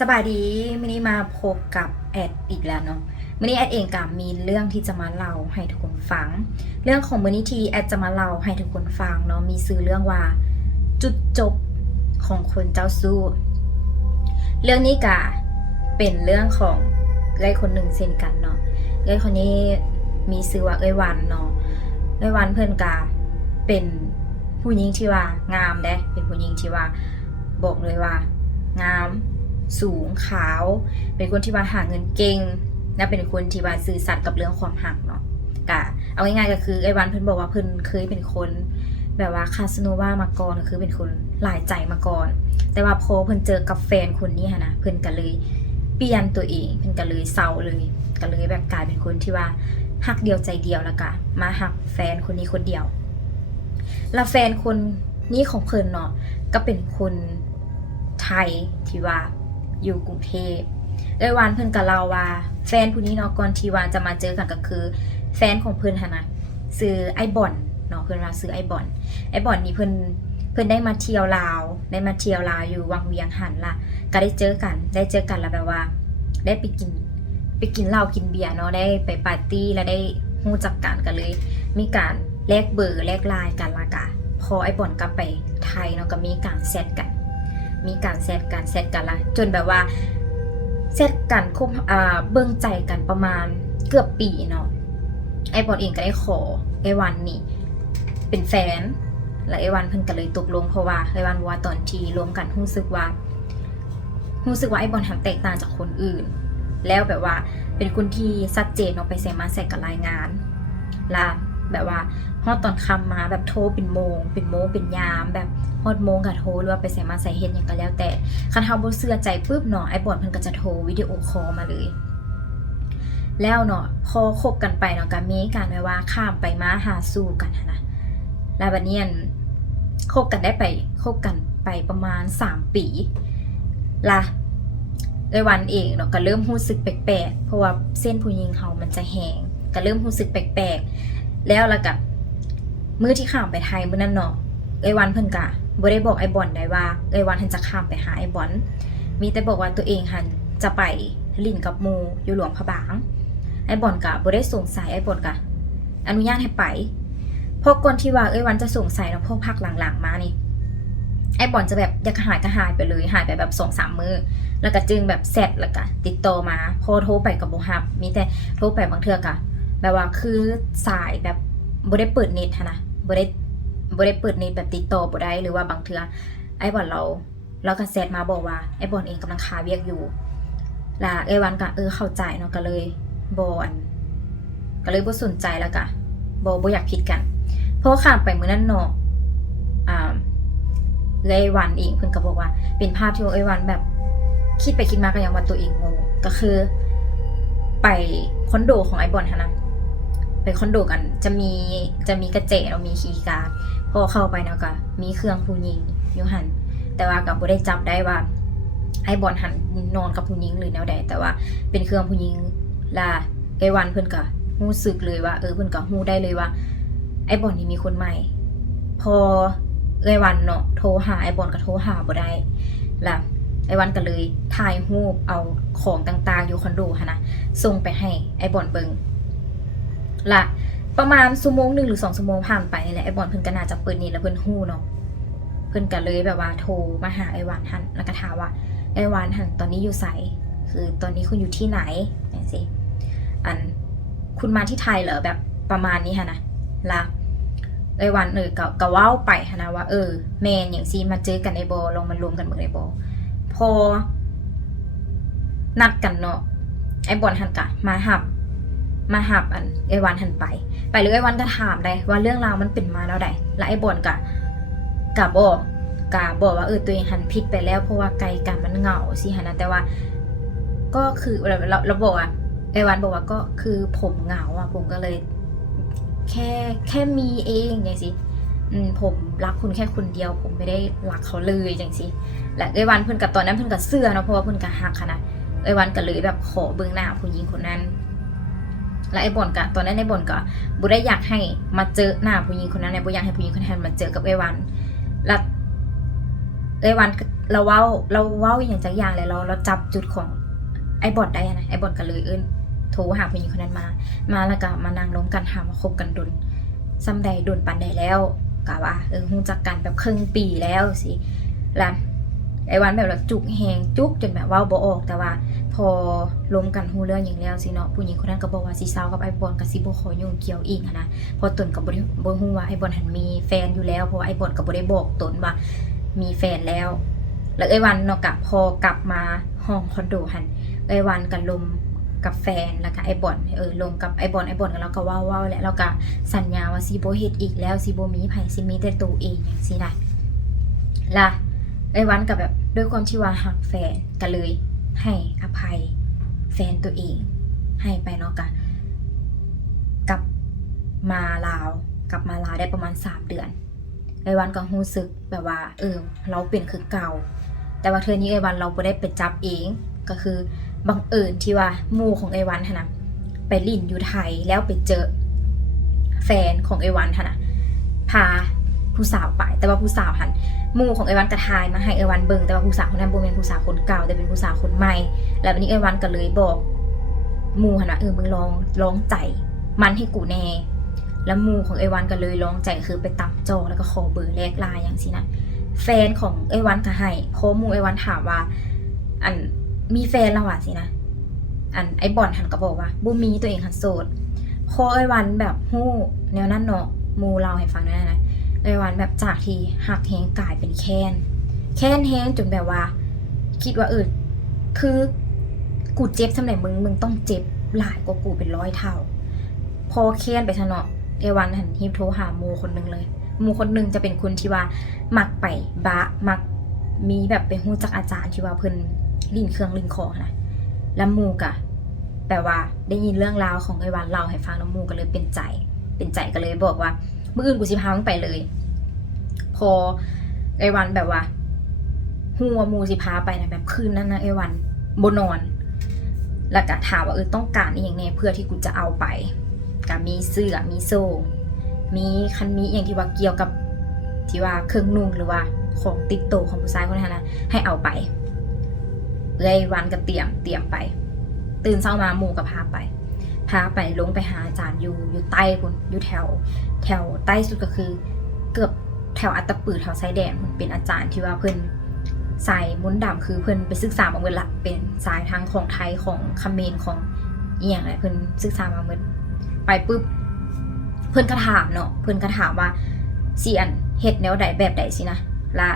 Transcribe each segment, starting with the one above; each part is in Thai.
สบายดีมินี้มาพบกับแอดอีกแล้วเนาะมินี้แอดเองก็มีเรื่องที่จะมาเล่าให้ทุกคนฟังเรื่องของมินี้ที่แอดจะมาเล่าให้ทุกคนฟังเนาะมีชื่อเรื่องว่าจุดจบของคนเจ้าสู้เรื่องนี้ก็เป็นเรื่องของเอ้ยคนหนึ่งเช่นกันเนาะเอ้ยคนนี้มีชื่อว่าเอ้ยวันเนาะเอ้ยวันเพิ่นก็เป็นผู้หญิงที่ว่างามเด้เป็นผู้หญิงที่ว่าบอกเลยว่างามสูงขาวเป็นคนที่ว่าหาเงินเก่งและเป็นคนที่ว่าสื่อสัตย์กับเรื่องความหักเนาะกะเอาง่ายๆก็คือไอ้วันเพิ่นบอกว่าเพิ่นเคยเป็นคนแบบว่าคาสโนวามาก่อนก็คือเป็นคนหลายใจมาก่อนแต่ว่าพอเพิ่นเจอกับแฟนคนนี้นะเพิ่นก็เลยเปลี่ยนตัวเองเพิ่นก็เลยเศร้าเลยก็เลยแบบกลายเป็นคนที่ว่าหักเดียวใจเดียวแล้วก็มาหักแฟนคนนี้คนเดียวแล้วแฟนคนนี้ของเพิ่นเนาะก็เป็นคนไทยที่ว่าอยู่กรุงเทพเอ้ยวันเพิ่นก็เล่าว่าแฟนผู้นี้เนาะก่อนที่ว่าจะมาเจอกันก็คือแฟนของเพิ่นหั่นนะชื่อไอ้บอนเนาะเพิ่นว่าชื่อไอ้บอนนี่เพิ่นได้มาเที่ยวลาวอยู่วังเวียงหันล่ะก็ได้เจอกันแล้วแบบว่าได้ไปกินเหล้ากินเบียร์เนาะได้ไปปาร์ตี้แล้วได้รู้จักกันก็เลยมีการแลกเบอร์แลกไลน์กันละกะพอไอ้บอนกลับไปไทยเนาะก็มีการแชทกันละจนแบบว่าแชทกันคบเบิ่งใจกันประมาณเกือบปีเนาะไอ้บอลเองก็ได้ขอไอ้วันนี่เป็นแฟนแล้วไอ้วันเพิ่นก็เลยตกลงเพราะว่าไอ้วันว่าตอนที่รวมกันรู้สึกว่าไอ้บอลทำแตกต่างจากคนอื่นแล้วแบบว่าเป็นคนที่ชัดเจนเนาะไปใส่มาใส่กับรายงานล่ะแบบว่าฮอดตอนค่ำมาแบบโทรเป็นโมงเป็นยามแบบฮอดโมงก็โทรหรือว่าไปใส่มาใส่เฮ็ดหยังก็แล้วแต่คันเฮาบ่เชื่อใจปึ๊บเนาะไอ้บอลเพิ่นก็จะโทรวิดีโอคอลมาเลยแล้วเนาะพอคบกันไปเนาะก็มีการแบบว่าข้ามไปมาหาสู่กันนะแล้วบัดนี้คบกันไปประมาณ3ปีล่ะไอ้วันเองเนาะก็เริ่มรู้สึกแปลกๆเพราะว่าเส้นผู้หญิงเฮามันจะแห้งก็เริ่มรู้สึกแปลกๆแล้วกับมื้อที่ข้ามไปไทยมื้อนั้นเนาะไอ้วันเพิ่นก็บ่ได้บอกไอ้บอนได้ว่าไอ้วันหันจะข้ามไปหาไอ้บอนมีแต่บอกว่าตัวเองหันจะไปลิ้นกับหมู่อยู่หลวงพระบางไอ้บอนก็บ่ได้สงสัยไอ้บอนก็อนุญาตให้ไปพอก่อนที่ว่าไอ้วันจะสงสัยเนาะพอพักหลังๆมานี่ไอ้บอนจะแบบอยากหายไปเลยหายไปแบบ 2-3 มื้อแล้วก็จึงแบบแซดแล้วก็ติดต่อมาพอโทรไปก็บ่รับมีแต่โทรไปบางเทื่อก็แบบว่าคือสายแบบบ่ได้เปิดเน็ตนะบ่ได้เปิดเน็ตแบบติดต่อบ่ได้หรือว่าบางเทื่อไอ้บอนเราก็แซดมาบอกว่าไอ้บอนเองกำลังคาเวียกอยู่ล่ะไอ้วันก็เข้าใจเนาะก็เลยบ่สนใจแล้วก็บ่อยากผิดกันเพราะข้ามไปมื้อนั้นเนาะไอ้วันเองเพิ่นก็บอกว่าเป็นภาพที่ไอ้วันแบบคิดไปคิดมาก็ยังว่าตัวเองงงก็คือไปคอนโดของไอ้บอนหั่นนะไปคอนโดกันจะมีกระเจเรามีคีย์การ์ดพอเข้าไปเนาะก็มีเครื่องผู้หญิงอยู่หั่นแต่ว่าก็บ่ได้จับได้ว่าไอ้บอนหั่นนอนกับผู้หญิงหรือแนวใดแต่ว่าเป็นเครื่องผู้หญิงล่ะไอ้วันเพิ่นก็รู้สึกเลยว่าเพิ่นก็รู้ได้เลยว่าไอ้บอนนี่มีคนใหม่พอไอ้วันเนาะโทรหาไอ้บอนก็โทรหาบ่ได้ล่ะไอ้วันก็เลยถ่ายรูปเอาของต่างๆอยู่คอนโดหั่นนะส่งไปให้ไอ้บอนเบิ่งละประมาณชั่วโมง1หรือ2ชั่วโมงผ่านไปนี่แหละไอ้บอนเพิ่นก็น่าจะเปิดนี่แล้วเพิ่นฮู้เนาะเพิ่นก็เลยแบบว่าโทรมาหาไอ้วันหั่นแล้วก็ถามว่าไอ้วันหั่นตอนนี้อยู่ไสคือตอนนี้คุณอยู่ที่ไหนจังซี่คุณมาที่ไทยเหรอแบบประมาณนี้หั่นนะล่ะไอ้วันก็เว้าไปหั่นนะว่าแม่นหยังซี่มาเจอกันได้บ่ลองมารวมกันเบิ่งได้บ่พอนัดกันเนาะไอ้บอนหั่นก็มาหับไอ้วันหันไปเลยไอ้วันก็ถามได้ว่าเรื่องราวมันเป็นมาแล้วใดแล้วไอ้บอนก็บอกว่าตัวเองหันผิดไปแล้วเพราะว่าไกลกันมันเหงาสิหั่นนะแต่ว่าก็คือเราบอกอ่ะไอ้วันบอกว่าก็คือผมเหงาอ่ะผมก็เลยแค่มีเองจังซี่ผมรักคุณแค่คนเดียวผมไม่ได้รักเขาเลยจังซี่และไอ้วันเพิ่นกับตอนนั้นเพิ่นก็เชื่อเนาะเพราะว่าเพิ่นก็ฮักนะไอ้วันก็เลยแบบขอเบิ่งหน้าผู้หญิงคนนั้นแล้วไอ้บอนก็ตอนนั้นไอ้บอนก็บ่ได้อยากให้มาเจอหน้าผู้หญิงคนนั้นบ่อยากให้ผู้หญิงคนนั้นมาเจอกับไอ้วันแล้วไอ้วัน เราเว้าอย่างจักอย่างเลยเราจับจุดของไอ้บอดได้นะไอ้บอดก็เลยโทรหาผู้หญิงคนนั้นมาแล้วก็มานั่งล้มกันหามาคบกันดนซ้ำใดดนปานใดแล้วกะว่าฮู้จักกันแบบครึ่งปีแล้วสิแล้วไอ้วันแบบจุกแหงจุกจนแบบเว้าบ่ออกแต่ว่าพอล้มกันฮู้เรื่องอย่างแล้วสิเนาะผู้หญิงคนนั้นก็บอกว่าสิเซากับไอ้บอลก็สิบ่ขอยุ่งเกี่ยวอีกนะพอตนก็บ่ฮู้ว่าไอ้บอลหันมีแฟนอยู่แล้วเพราะไอ้บอลก็บ่ได้บอกตนว่ามีแฟนแล้วไอ้วันเนาะก็พอกลับมาห้องคอนโดหันไอ้วันก็ลมกับแฟนแล้วก็ไอ้บอลลงกับไอ้บอลกันแล้วก็เว้าแล้วเราก็สัญญาว่าสิบ่เฮ็ดอีกแล้วสิบ่มีไผสิมีแต่ตัวเองจังซี่นะล่ะไอ้วันก็แบบด้วยความที่ว่าฮักแฟนก็เลยให้อภัยแฟนตัวเองให้ไปเนาะกะกลับมาลาวได้ประมาณ3เดือนไอ้วันก็รู้สึกแบบว่าเราเป็นคือเก่าแต่ว่าเธอนี้ไอ้วันเราบ่ได้ไปจับเองก็คือบังเอิญที่ว่าหมู่ของไอ้วันนะไปลิ่นอยู่ไทยแล้วไปเจอแฟนของไอ้วันนะพาผู้สาวไปแต่ว่าผู้สาวหันหมู่ของไอ้วันกระทายมาให้ไอ้วันเบิ่งแต่ว่าผู้สาวคนนั้นบ่แม่นผู้สาวคนเก่าแต่เป็นผู้สาวคนใหม่แล้ววันนี้ไอ้วันก็เลยบอกหมู่หันว่ามึงลองใจมันให้กูแน่แล้วหมู่ของไอ้วันก็เลยลองใจคือไปตามจอแล้วก็ขอเบอร์แลกไลน์อย่างสินะแฟนของไอ้วันก็ให้พอหมู่ไอ้วันถามว่ามีแฟนแล้วอ่ะสินะไอ้บอลหันก็บอกว่าบ่มีตัวเองหันโสดพอไอ้วันแบบฮู้แนวนั้นเนาะหมู่เราให้ฟังนั่นนะไอ้วันแบบจากที่หักแฮงกลายเป็นแค้นแฮงจนแบบว่าคิดว่าคือกูเจ็บสำหรับมึงต้องเจ็บหลายกว่ากูเป็น100เท่าพอแค้นไปซะเนาะไอ้วันหันฮีบโทรหาหมู่คนนึงเลยหมู่คนนึงจะเป็นคนที่ว่ามักไปบะมักมีแบบไปฮู้จักอาจารย์ที่ว่าเพิ่นลิ้นเครื่องลิ้นคอนะแล้วหมู่ก็แปลว่าได้ยินเรื่องราวของไอ้วันเล่าให้ฟังแล้วหมู่ก็เลยเป็นใจก็เลยบอกว่ามื้ออื่นกูสิพามึงไปเลยพอไอ้วันแบบว่าฮู้ว่าหมู่สิพาไปนะแบบคืนนั้นนะไอ้วันบ่นอนแล้วก็ถามว่าต้องการอีหยังแน่เพื่อที่กูจะเอาไปก็มีเสื้อมีโซ่มีคันมีอย่างที่ว่าเกี่ยวกับที่ว่าเครื่องนุ่งหรือว่าของติดตัวของผู้ชายคนนั้นนะให้เอาไปเลยวันก็เตรียมไปตื่นเช้ามาหมู่ก็พาไปลงไปหาอาจารย์อยู่ใต้พุ่นอยู่แถวใต้สุดก็คือเกือบแถวอัตตปือแถวไซแดงเป็นอาจารย์ที่ว่าเพิ่นใส่มนต์ดำคือเพิ่นไปศึกษามาเมื่อละเป็นสายทางของไทยของเขมรของอีหยังอะไรเพิ่นศึกษามาเมื่อไปปุ๊บเพิ่นก็ถามเนาะเพิ่นก็ถามว่าสิเฮ็ดแนวใดแบบใดสินะละ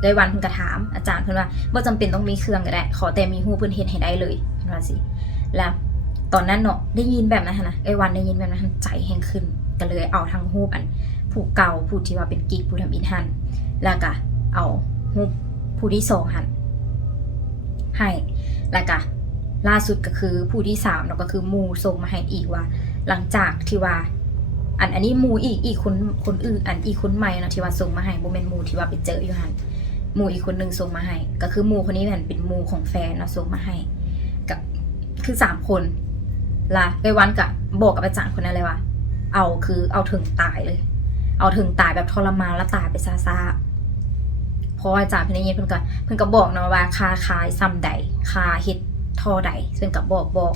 โดยวันเพิ่นก็ถามอาจารย์เพิ่นว่าบ่จำเป็นต้องมีเครื่องก็ได้ขอแต่มีฮู้เพิ่นเฮ็ดให้ได้เลยเพิ่นว่าสิแล้วตอนนั้นเนาะได้ยินแบบนั้นนะไอ้วันได้ยินแบบนั้นใจแห้งขึ้นก็เลยเอาทั้งฮู้ผู้เก่าผู้ที่ว่าเป็นกิ๊กผู้ทำอินหันแล้วก็เอาฮู้ผู้ที่2หันให้แล้วก็ล่าสุดก็คือผู้ที่3เนาะก็คือหมู่ส่งมาให้อีกว่าหลังจากที่ว่าอันนี้หมู่อีกคนอื่นอีกคนใหม่เนาะที่ว่าส่งมาให้บ่แม่นหมู่ที่ว่าไปเจออยู่หั่นหมู่อีกคนนึงส่งมาให้ก็คือหมู่คนนี้เป็นหมู่ของแฟนเนาะส่งมาให้ก็คือ3คนล่ะไอ้วันก็บอกกับอาจารย์คนนั้นเลยว่าเอาถึงตายเลยเอาถึงตายแบบทรมานแล้วตายไปซ่าๆเพราะอาจารย์เพิ่นได้ยินเพิ่นก็บอกเนาะว่าค่าขายซ้ำใดค่าเฮ็ดท่อใดเพิ่นก็บอก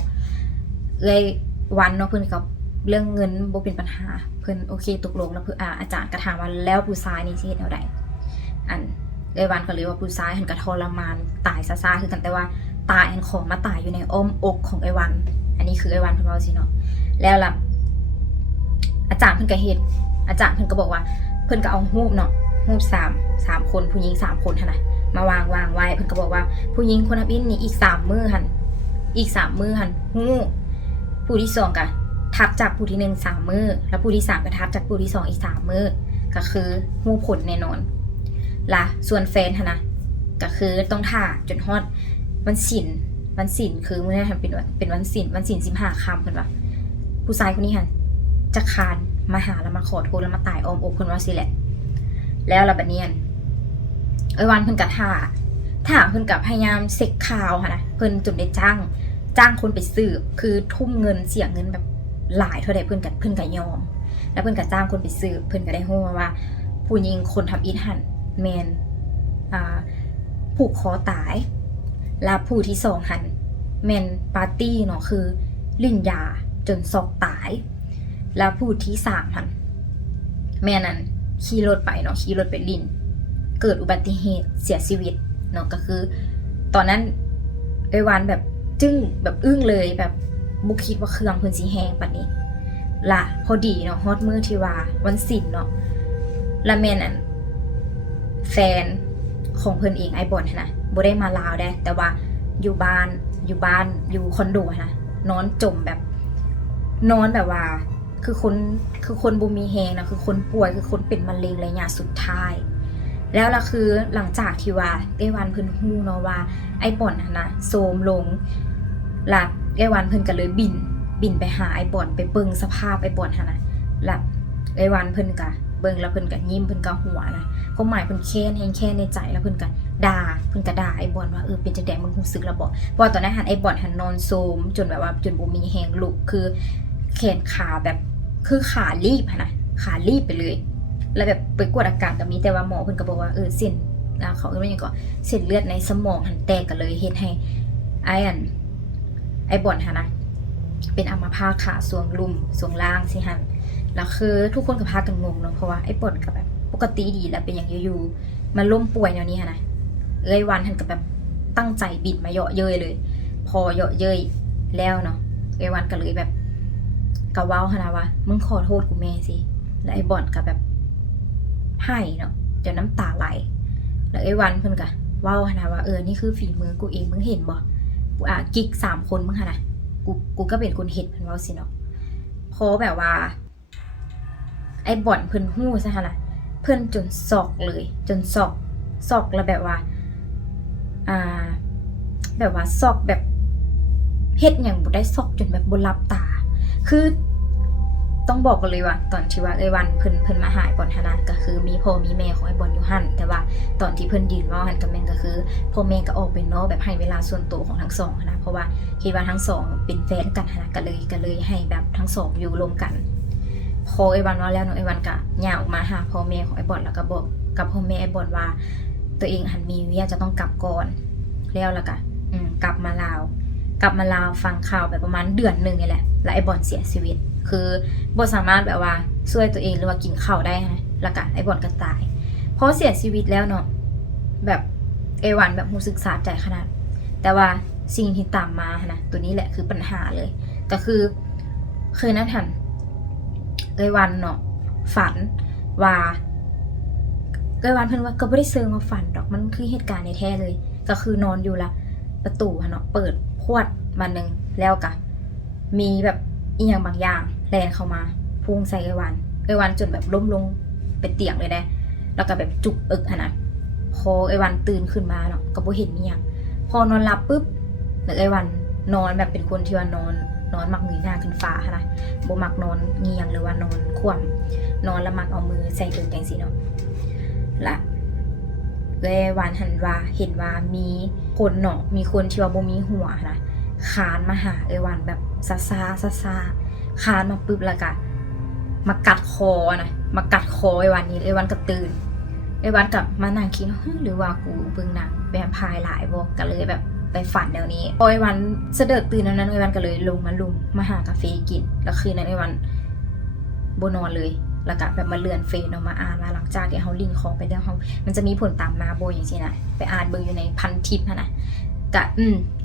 เลยวันเนาะเพิ่นก็เรื่องเงินบ่เป็นปัญหาเพิ่นโอเคตกลงแล้วอาจารย์ก็ถามว่าแล้วผู้ชายนี่สิเฮ็ดแนวใดเลยวันก็เลยว่าผู้ชายเพิ่นก็ทรมานตายซ่าๆคือกันแต่ว่าตายของมาตายอยู่ในอ้อมอกของไอ้วันอันนี้คือไอ้วันเพิ่นเว้าสิเนาะแล้วล่ะอาจารย์เพิ่นก็เฮ็ดอาจารย์เพิ่นก็บอกว่าเพิ่นก็เอารูปเนาะรูป3คนผู้หญิง3คนหั่นน่ะมาวางไว้เพิ่นก็บอกว่าผู้หญิงคนนั้นนี่อีก3มื้อหั่นฮู้ผู้ที่2ก็ทับจากผู้ที่1 3มื้อแล้วผู้ที่3ก็ทับจากผู้ที่2อีก3มื้อก็คือฮู้ผลแน่นอนล่ะส่วนแฟนหั่นน่ะก็คือต้องท่าจนฮอดวันศีลคือมื้อนั้นเป็นวันศีล15ค่ำเพิ่นว่าผู้ชายคนนี้หั่นจะคานมาหาแล้วมาขอโทษแล้วมาตายอ้อมอกเพิ่นว่าสิแหละแล้วล่ะบัดนี้ไอ้วันเพิ่นก็ท่าเพิ่นก็พยายามเซ็กข่าวหั่นน่ะเพิ่นจนได้จ้างคนไปสืบคือทุ่มเงินเสียเงินแบบหลายเท่าใดเพิ่นก็ยอมแล้วเพิ่นก็จ้างคนไปสืบเพิ่นก็ได้ฮู้ว่าผู้หญิงคนทำอีทหั่นแม่น ผูกคอตายและผู้ที่สองหันแมนปาร์ตี้เนาะคือลิ่นยาจนซอกตายแล้วผู้ที่สามหันแม่นั้นขี่รถไปเนาะขี่รถไปลิ่นเกิดอุบัติเหตุเสียชีวิตเนาะก็คือตอนนั้นไอ้วันแบบจึ้งแบบอึ้งเลยแบบบุคิดว่าเครื่องเพิ่นสิแห้งปานนี้ละพอดีเนาะฮอดมื้อที่ว่าวันศิลป์เนาะละแม่นั้นแฟนของเพิ่นเองไอ้บอนนะบ่ได้มาลาวได้แต่ว่าอยู่บ้านอยู่คอนโดนะนอนจมแบบนอนแบบว่าคือคนบ่มีแฮงนะคือคนป่วยคือคนเป็นมะเร็งระยะสุดท้ายแล้วล่ะคือหลังจากที่ว่าไอ้วันเพิ่นฮู้เนาะว่าไอ้บอนนะโทรมลงล่ะไอ้วันเพิ่นก็เลยบินไปหาไอ้บอนไปเบิ่งสภาพไอ้บอนหั่นน่ะล่ะไอ้วันเพิ่นก็เบิ่งแล้วเพิ่นก็ยิ้มเพิ่นก็หัวนะความหมายเพิ่นแค้นแฮงแค้นในใจแล้วเพิ่นก็ด่าไอ้บอนว่าเป็นจังได๋มึงรู้สึกแล้วบ่เพราะตอนนั้นหันไอ้บอนหันนอนโซมจนแบบว่าจนบ่มีแฮงลุกคือแขนขาแบบคือขาลีบหั่นน่ะขาลีบไปเลยแล้วแบบไปกวดอาการก็มีแต่ว่าหมอเพิ่นก็บอกว่าเส้นเขาว่าหยังก็เส้นเลือดในสมองหันแตกก็เลยเฮ็ดให้ไอ้บอนหั่นน่ะเป็นอัมพาตขาส่วงลุ่มส่วงล่างสิหั่นแล้วคือทุกคนก็พากันงงเนาะเพราะว่าไอ้บอนก็แบบปกติดีแล้วเป็นอย่างอยู่ๆมันล้มป่วยแนวนี้หั่นน่ะวันหันก็แบบตั้งใจบิดมาเยาะเย้ยเลยพอเยาะเย้ยแล้วเนาะวันก็เลยแบบกะเว้าหั่นน่ะว่ามึงขอโทษกูแม่สิแล้วไอ้บอนก็แบบให้เนาะจนน้ำตาไหลแล้ววันเพิ่นก็เว้าหั่นน่ะว่านี่คือฝีมือกูเองมึงเห็นบ่กิ๊ก3คนมึงหั่นน่ะกูก็เป็นคนเฮ็ดเพิ่นเว้าสิเนาะพอแบบว่าไอ้บอนเพิ่นฮู้ซะหั่นน่ะเพิ่นจนซอกเลยจนซอกแล้วแบบว่าแบบว่าซอกแบบเฮ็ดหยังบ่ได้ซอกจนแบบบ่หลับตาคือต้องบอกกันเลยว่าตอนที่ว่าไอ้วันเพิ่นมาหาไอ้บอนหั่นน่ะก็คือมีพ่อมีแม่ของไอ้บอนอยู่หั่นแต่ว่าตอนที่เพิ่นยืนเว้าหั่นก็แม่นก็คือพ่อแม่ก็ออกไปเนาะแบบให้เวลาส่วนตัวของทั้งสองนะเพราะว่าคิดว่าทั้งสองเป็นแฟนกันหั่นน่ะก็เลยให้แบบทั้งสองอยู่รวมกันพอไอ้วันว่าแล้วเนาะไอ้วันก็ย่างออกมาหาพ่อแม่ของไอ้บอนแล้วก็บอกกับพ่อแม่ไอ้บอนว่าตัวเองหันมีเวียจะต้องกลับก่อนแล้วก็กลับมาลาวฟังข่าวแบบประมาณเดือนนึงนี่แหละแล้วไอ้บอนเสียชีวิตคือบ่สามารถแบบว่าช่วยตัวเองหรือว่ากินข้าวได้นะแล้วก็ไอ้บอนก็ตายพอเสียชีวิตแล้วเนาะแบบไอ้วันแบบรู้สึกสาใจขนาดแต่ว่าสิ่งที่ตามมานะตัวนี้แหละคือปัญหาเลยก็คือคืนนั้นทันไอ้วันเนาะฝันว่าไอ้วันเพิ่นว่าก็บ่ได้เซิงว่าฝันดอกมันคือเหตุการณ์ในแท้เลยก็คือนอนอยู่ละประตูเนาะเปิดพวดมานึงแล้วก็มีแบบอีหยังบางอย่างแล่นเข้ามาพุ่งใส่ไอ้วันจนแบบล้มลงเป็นเตียงเลยได้แล้วก็แบบจุกอึกหั่นน่ะพอไอ้วันตื่นขึ้นมาเนาะก็บ่เห็นมีหยังพอนอนหลับปุ๊บแล้วไอ้วันนอนแบบเป็นคนที่ว่านอนมักเงยหน้าขึ้นฟ้าหั่นน่ะบ่มักนอนเงียงหรือว่านอนคว่ำนอนแล้วมักเอามือใส่เอิ้นจังซี่เนาะละไอ้วันหันว่าเห็นว่ามีคนเนาะมีคนที่ว่าบ่มีหัวนะคานมาหาไอ้วันแบบซ่าคานมาปึ๊บแล้วก็มากัดคอไอ้วันนี้ไอ้วันก็ตื่นไอ้วันกลับมานั่งคิดหรือว่ากูเบิ่งหนังแวมไพร์หลายบ่ก็เลยแบบไปฝันแนวนี้พอไอ้วันเสด็จตื่นนั้นไอ้วันก็เลยลงมาหากาแฟกินแล้วคืนนั้นไอ้วันบ่นอนเลยแล้วก็แบบมาเลื่อนเฟซเนาะมาอ่านมาหลังจากที่เฮาลิงก์ของไปแล้วเฮามันจะมีผลตามมาบ่อย่างซี่นะไปอ่านเบิ่งอยู่ในพันทิปหั่นน่ะก็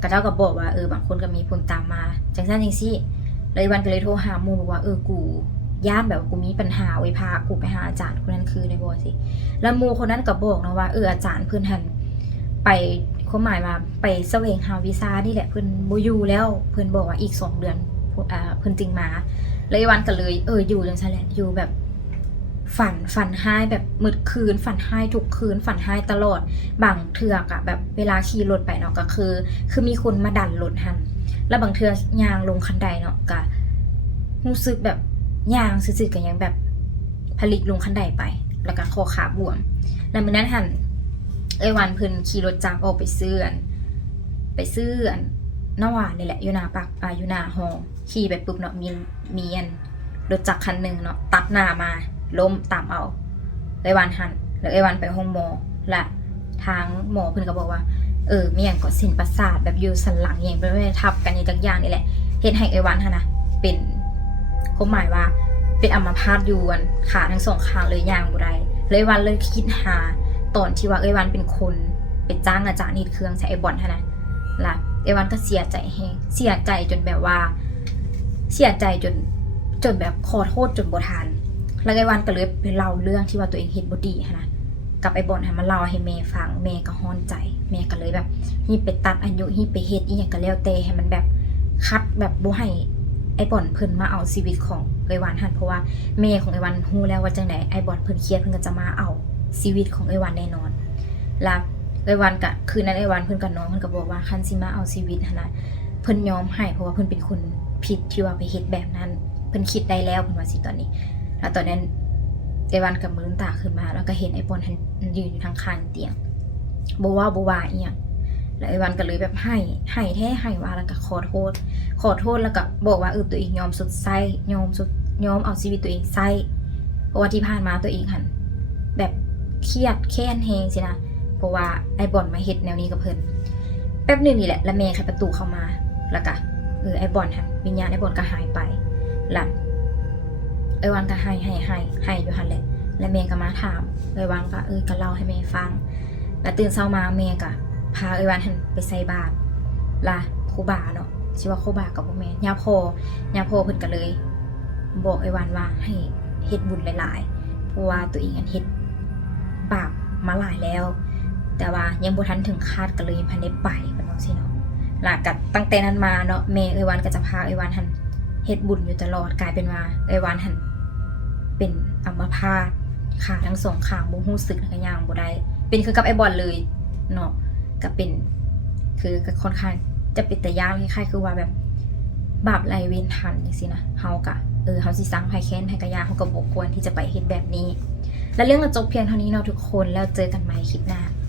เจ้าก็บอกว่าบางคนก็มีผลตามมาจังซั่นจังซี่เลยวันก็เลยโทรหาหมู่บอกว่ากูย่านแบบกูมีปัญหาไว้พากูไปหาอาจารย์คนนั้นคือได้บ่สิแล้วหมู่คนนั้นก็บอกเนาะว่าอาจารย์เพิ่นหั่นไปความหมายว่าไปแสวงหาวีซ่านี่แหละเพิ่นบ่อยู่แล้วเพิ่นบอกว่าอีก2เดือนเพิ่นจึงมาเลยวันก็เลยอยู่จังซั่นแหละอยู่แบบฝันหายแบบมืดคืนฝันหายทุกคืนฝันหายตลอดบางเทื่ออะแบบเวลาขี่รถไปเนาะก็คือมีคนมาดันรถหั่นแล้วบางเทื่อย่างลงคันไดเนาะก็รู้สึกแบบย่างซื่อๆก็ยังแบบผลิตลงคันไดไปแล้วก็คอขาบวมแล้วมื้อนั้นหั่นวันเพิ่นขี่รถจักรออกไปซื้ออันน้าหวานนี่แหละอยู่หน้าปากอยู่หน้าหอขี่ไปปุ๊บเนาะมีอันรถจักรคันนึงเนาะตัดหน้ามาล้มตามเอาไอ้วันหันแล้วไอ้วันไปห้องหมอและ ทางหมอเพิ่นก็บอกว่ามีหยังก็เส้นประสาทแบบอยู่สันหลังอย่างไปทับกันอย่างจักอย่างนี่แหละเฮ็ดให้ไอ้วันหั่นน่ะเป็นความหมายว่าเป็นอัมพาตอยู่ขาทั้งสองข้างเลยย่างบ่ได้เลยวันเลยคิดหาตอนที่ว่าไอ้วันเป็นคนไปจ้างอาจารย์เฮ็ดเครื่องใส่ไอ้บอลหั่นน่ะล่ะไอ้วันก็เสียใจแฮงเสียใจจนแบบว่าเสียใจจนแบบขอโทษจนบ่ทันแล้วไอ้วันก็เลยไปเล่าเรื่องที่ว่าตัวเองเฮ็ดบ่ดีหั่นน่ะกับไอ้บอลให้มันเล่าให้แม่ฟังแม่ก็ฮ้อนใจแม่ก็เลยแบบฮีบไปตัดอายุฮีบไปเฮ็ดอีหยังก็แล้วแต่ให้มันแบบคัดแบบบ่ให้ไอ้บอลเพิ่นมาเอาชีวิตของไอ้วันหั่นเพราะว่าแม่ของไอ้วันฮู้แล้วว่าจังได๋ไอ้บอลเพิ่นเครียดเพิ่นก็จะมาเอาชีวิตของไอ้วันแน่นอนแล้วไอ้วันก็คืนนั้นไอ้วันเพิ่นก็นอนเพิ่นก็บอกว่าคันสิมาเอาชีวิตหั่นน่ะเพิ่นยอมให้เพราะว่าเพิ่นเป็นคนผิดที่ว่าไปเฮ็ดแบบนั้นเพิ่นคิดได้แล้วเพิ่นว่าสิตอนนี้แล้วตอนนั้นไอ้วันก็ลืมตาขึ้นมาแล้วก็เห็นไอ้บอลยืนอยู่ทางข้างเตียงบ่ว่าอีหยังแล้วไอ้วันก็เลยแบบให้แท้ให้ว่าแล้วก็ขอโทษแล้วก็บอกว่าตัวเองยอมสุดไส้ยอมเอาชีวิตตัวเองไส้เพราะว่าที่ผ่านมาตัวเองหั่นแบบเครียดแค้นแฮงสินะเพราะว่าไอ้บอลมาเฮ็ดแนวนี้กับเพิ่นแป๊บนึงนี่แหละแล้วแม่ไขประตูเข้ามาแล้วก็ไอ้บอลหั่นวิญญาณไอ้บอลก็หายไปล่ะไอ้วันก็ให้อยู่หั่นแหละแล้วแม่ก็มาถามไอ้วันก็ก็เล่าให้แม่ฟังแล้วตื่นเช้ามาแม่ก็พาไอ้วันหั่นไปใส่บาตรล่ะครูบาเนาะชื่อว่าครูบากับบ่แม่นย่าพ่อเพิ่นก็เลยบอกไอ้วันว่าให้เฮ็ดบุญหลายๆเพราะว่าตัวเองเฮ็ดบาปมาหลายแล้วแต่ว่ายังบ่ทันถึงคาดก็เลยพันได้ไปเพิ่นว่าซี่เนาะล่ะก็ตั้งแต่นั้นมาเนาะแม่ไอ้วันก็จะพาไอ้วันหั่นเฮ็ดบุญอยู่ตลอดกลายเป็นว่าไอ้วันหั่นเป็นอัมพาตขาทั้งสองข้างบ่รู้สึกแล้วก็ย่างบ่ได้เป็นคือกับไอ้บอลเลยเนาะก็เป็นคือก็ค่อนข้างจะเป็นแต่ยากคล้ายๆคือว่าแบบบาปไหลเวรทันจังซี่นะเฮาก็เฮาสิสร้างภัยแค้นภัยกะยาเฮาก็บ่ควรที่จะไปเฮ็ดแบบนี้และเรื่องก็จบเพียงเท่านี้เนาะทุกคนแล้วเจอกันใหม่คลิปหน้า